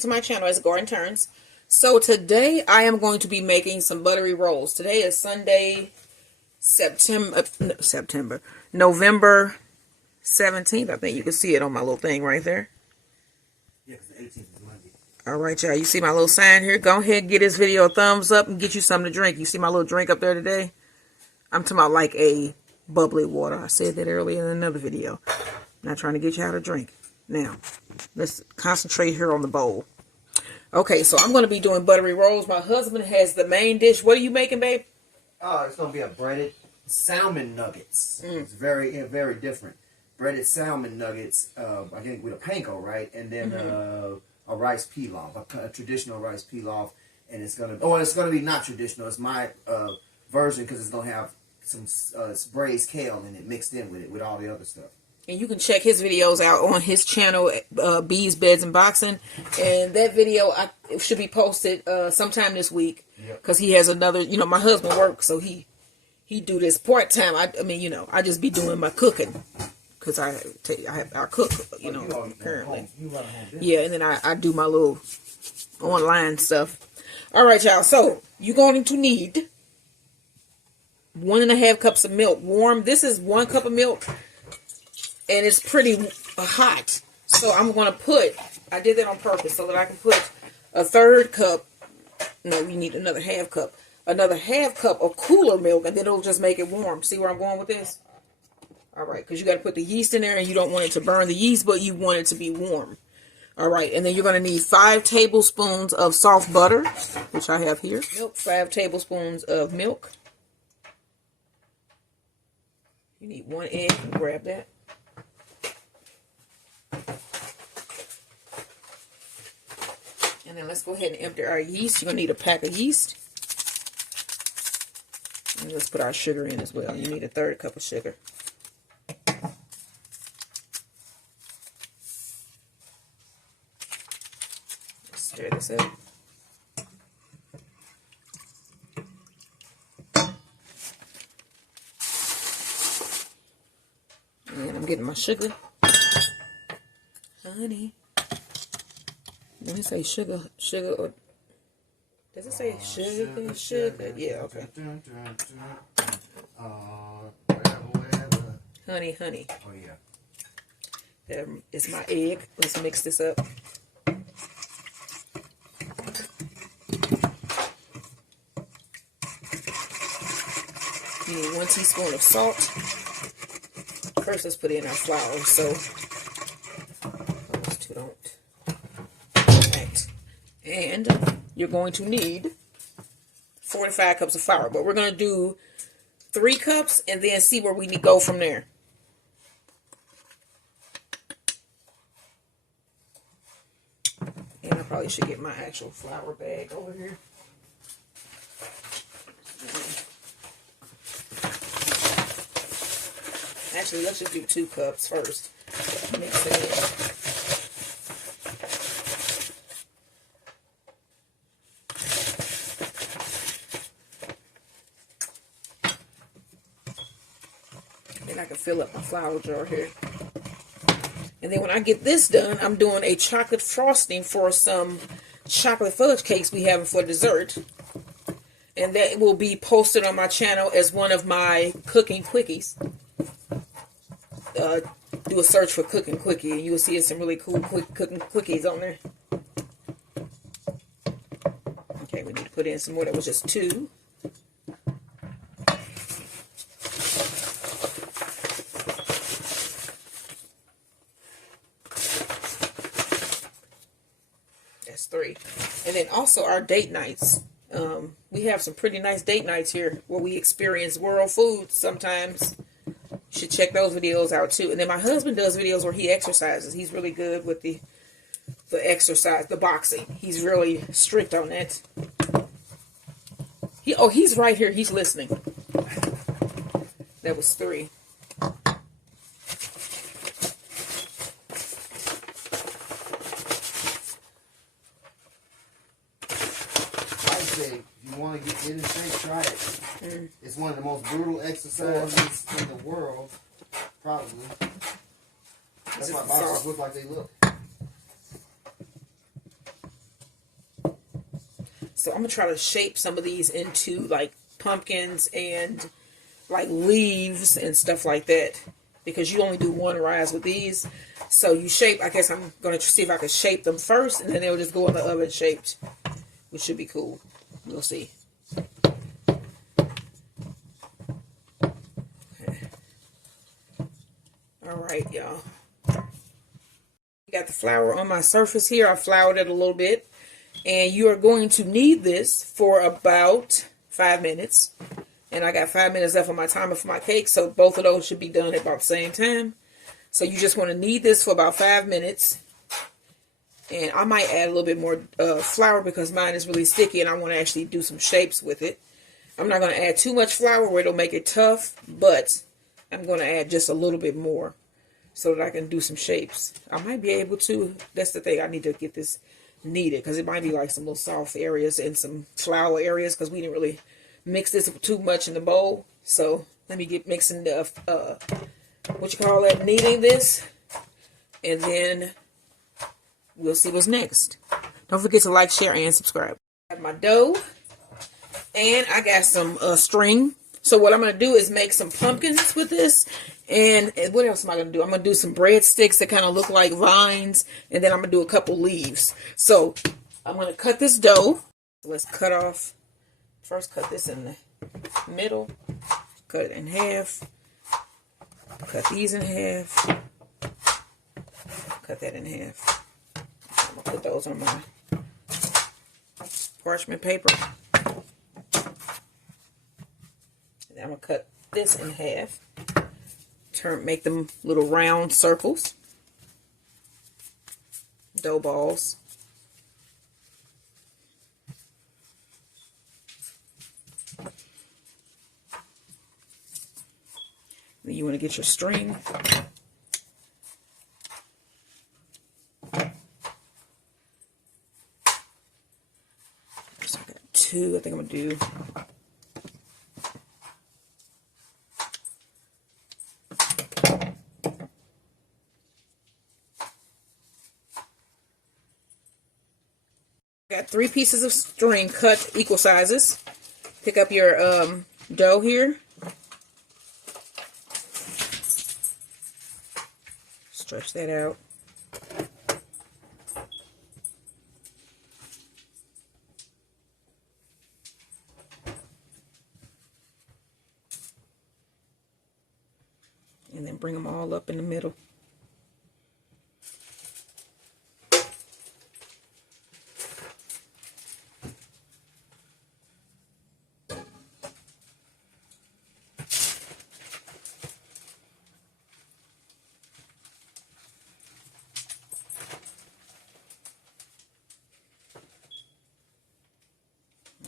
to my channel as Garden Turns. So today I am going to be making some buttery rolls. Today is Sunday, November 17th. I think you can see it on my little thing right there. Yeah, because the 18th is Monday. Alright, y'all. You see my little sign here? Go ahead and give this video a thumbs up and get you something to drink. You see my little drink up there today? I'm talking about like a bubbly water. I said that earlier in another video. I'm not trying to get you how to drink. Now, let's concentrate here on the bowl. Okay, so I'm going to be doing buttery rolls. My husband has the main dish. What are you making, babe? Oh, it's going to be a breaded salmon nuggets. It's very different. Breaded salmon nuggets, I think with a panko, right? And then a rice pilaf, a traditional rice pilaf. And it's going to be not traditional. It's my version because it's going to have some braised kale in it mixed in with it, with all the other stuff. And you can check his videos out on his channel, Bees, Beds, and Boxing. And that video should be posted sometime this week. Because he has another, my husband works, so he do this part-time. I mean, I just be doing my cooking. Because I cook, currently. Yeah, and then I do my little online stuff. All right, y'all. So, you're going to need 1.5 cups of milk. Warm. This is 1 cup of milk. And it's pretty hot. So I'm going to put, I did that on purpose so that I can put a 1/3 cup. No, we need another 1/2 cup. Another 1/2 cup of cooler milk, and then it'll just make it warm. See where I'm going with this? All right, because you got to put the yeast in there, and you don't want it to burn the yeast, but you want it to be warm. All right, and then you're going to need 5 tablespoons of soft butter, which I have here. Milk, 5 tablespoons of milk. You need 1 egg. Grab that. And then let's go ahead and empty our yeast. You're going to need a pack of yeast. And let's put our sugar in as well. You need a 1/3 cup of sugar. Let's stir this up. And I'm getting my sugar. Honey. When it say sugar, or does it say sugar? Yeah, okay. Honey. Oh, yeah. There is my egg. Let's mix this up. You need 1 teaspoon of salt. First, let's put in our flour, so those two don't. And you're going to need 4 to 5 cups of flour. But we're going to do 3 cups and then see where we need to go from there. And I probably should get my actual flour bag over here. Actually, let's just do 2 cups first. Mix it in. I can fill up my flour jar here. And then when I get this done, I'm doing a chocolate frosting for some chocolate fudge cakes we have for dessert. And that will be posted on my channel as one of my cooking quickies. Do a search for cooking quickie and you will see some really cool cooking quickies on there. Okay, we need to put in some more. That was just 2. That's 3. And then also our date nights. We have some pretty nice date nights here where we experience world food sometimes. You should check those videos out too. And then my husband does videos where he exercises. He's really good with the exercise, the boxing. He's really strict on that. He's right here. He's listening. That was 3. If you want to get in shape, try it. It's one of the most brutal exercises in the world, probably. That's why boxers look like they look. So I'm going to try to shape some of these into like pumpkins and like leaves and stuff like that. Because you only do one rise with these. So you shape, I guess I'm going to see if I can shape them first. And then they'll just go in the oven shaped. Which should be cool. We'll see. Okay. Alright, y'all. Got the flour on my surface here. I floured it a little bit. And you are going to knead this for about 5 minutes. And I got 5 minutes left on my timer for my cake. So both of those should be done at about the same time. So you just want to knead this for about 5 minutes. And I might add a little bit more flour because mine is really sticky. And I want to actually do some shapes with it. I'm not going to add too much flour where it'll make it tough. But I'm going to add just a little bit more, so that I can do some shapes. I might be able to. That's the thing. I need to get this kneaded. Because it might be like some little soft areas and some flour areas. Because we didn't really mix this too much in the bowl. So let me get mixing the, what you call that? Kneading this. And then we'll see what's next. Don't forget to like, share, and subscribe. I have my dough. And I got some string. So what I'm going to do is make some pumpkins with this. And what else am I going to do? I'm going to do some breadsticks that kind of look like vines. And then I'm going to do a couple leaves. So I'm going to cut this dough. Let's cut off. First cut this in the middle. Cut it in half. Cut these in half. Cut that in half. I'm going to put those on my parchment paper. I'm going to cut this in half. Make them little round circles. Dough balls. Then you want to get your string. So I got 2. I think I'm going to do. Got 3 pieces of string cut equal sizes. Pick up your dough here. Stretch that out. And then bring them all up in the middle.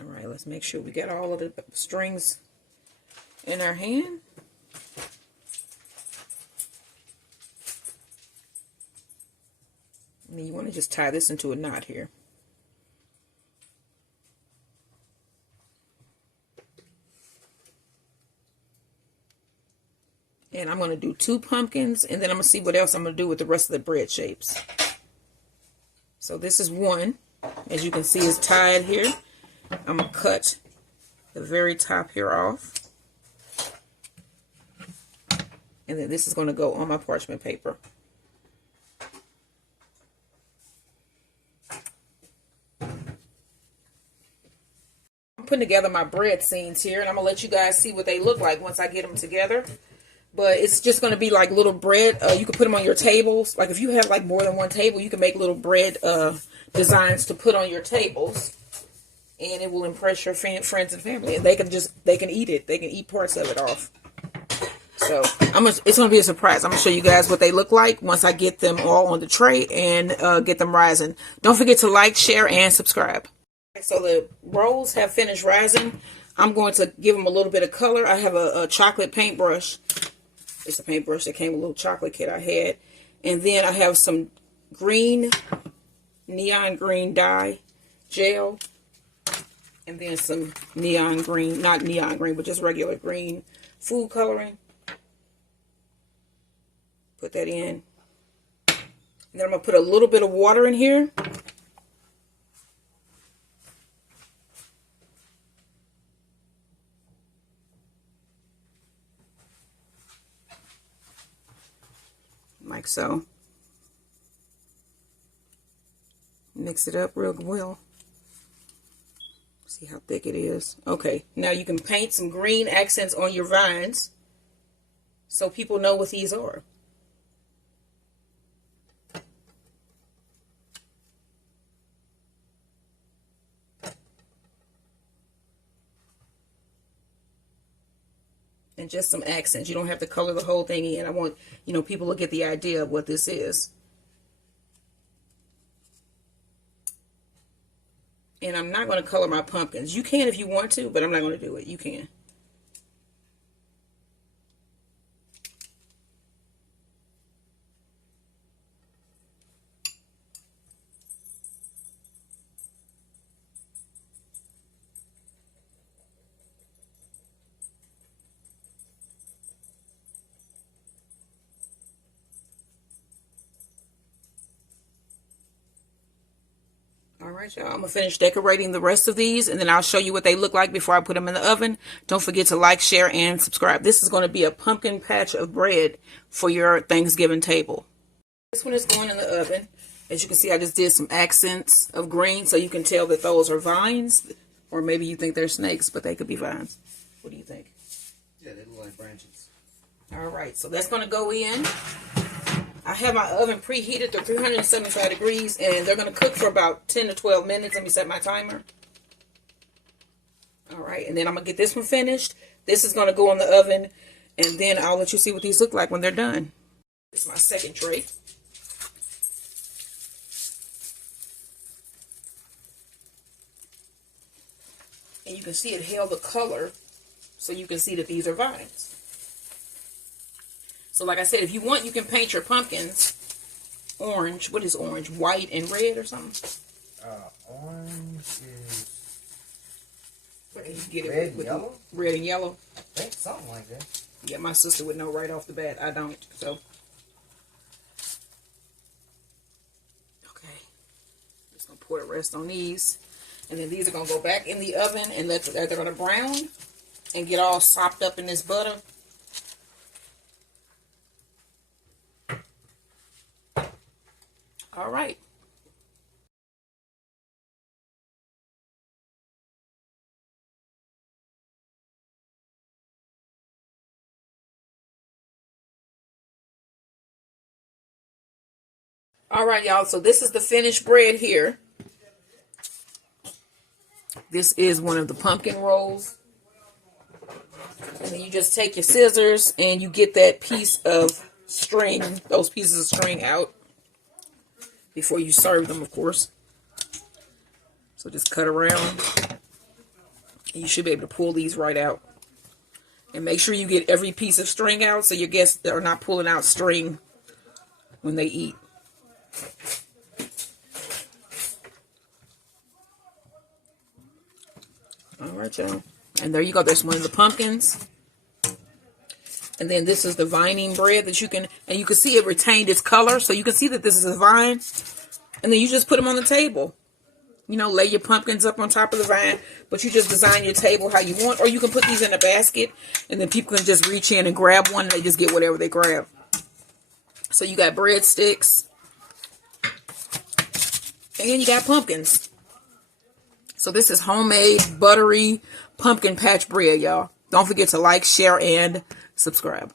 Alright, let's make sure we get all of the strings in our hand. And you want to just tie this into a knot here. And I'm going to do 2 pumpkins, and then I'm going to see what else I'm going to do with the rest of the bread shapes. So this is one. As you can see, it's tied here. I'm going to cut the very top here off. And then this is going to go on my parchment paper. I'm putting together my bread scenes here, and I'm going to let you guys see what they look like once I get them together. But it's just going to be like little bread. You can put them on your tables. Like if you have like more than one table, you can make little bread designs to put on your tables. And it will impress your friends and family. And they can eat it. They can eat parts of it off. So it's going to be a surprise. I'm going to show you guys what they look like once I get them all on the tray and get them rising. Don't forget to like, share, and subscribe. So the rolls have finished rising. I'm going to give them a little bit of color. I have a chocolate paintbrush. It's a paintbrush that came with a little chocolate kit I had. And then I have some green, neon green dye gel. And then some neon green, not neon green, but just regular green food coloring. Put that in. And then I'm going to put a little bit of water in here. like so. Mix it up real well. See how thick it is. Okay, now you can paint some green accents on your vines so people know what these are. And just some accents. You don't have to color the whole thing in. I want, people to get the idea of what this is. And I'm not going to color my pumpkins. You can if you want to, but I'm not going to do it. You can. Alright, y'all, I'm going to finish decorating the rest of these, and then I'll show you what they look like before I put them in the oven. Don't forget to like, share, and subscribe. This is going to be a pumpkin patch of bread for your Thanksgiving table. This one is going in the oven. As you can see, I just did some accents of green, so you can tell that those are vines, or maybe you think they're snakes, but they could be vines. What do you think? Yeah, they look like branches. Alright, so that's going to go in. I have my oven preheated to 375 degrees, and they're going to cook for about 10 to 12 minutes. Let me set my timer. All right, and then I'm going to get this one finished. This is going to go in the oven, and then I'll let you see what these look like when they're done. This is my second tray. And you can see it held the color, so you can see that these are vines. So like I said, if you want, you can paint your pumpkins orange. What is orange? White and red or something? Orange is You get it red and with yellow? Red and yellow. I think something like that. Yeah, my sister would know right off the bat. I don't. So, okay. Just going to pour the rest on these. And then these are going to go back in the oven and they're going to brown and get all sopped up in this butter. All right. All right, y'all. So this is the finished bread here. This is one of the pumpkin rolls. And then you just take your scissors and you get that piece of string, those pieces of string out. Before you serve them, of course. So just cut around. And you should be able to pull these right out. And make sure you get every piece of string out so your guests are not pulling out string when they eat. Alright, y'all. And there you go. There's one of the pumpkins. And then this is the vining bread that you can, and you can see it retained its color. So you can see that this is a vine. And then you just put them on the table. You know, lay your pumpkins up on top of the vine. But you just design your table how you want. Or you can put these in a basket. And then people can just reach in and grab one. And they just get whatever they grab. So you got breadsticks. And you got pumpkins. So this is homemade, buttery pumpkin patch bread, y'all. Don't forget to like, share, and subscribe.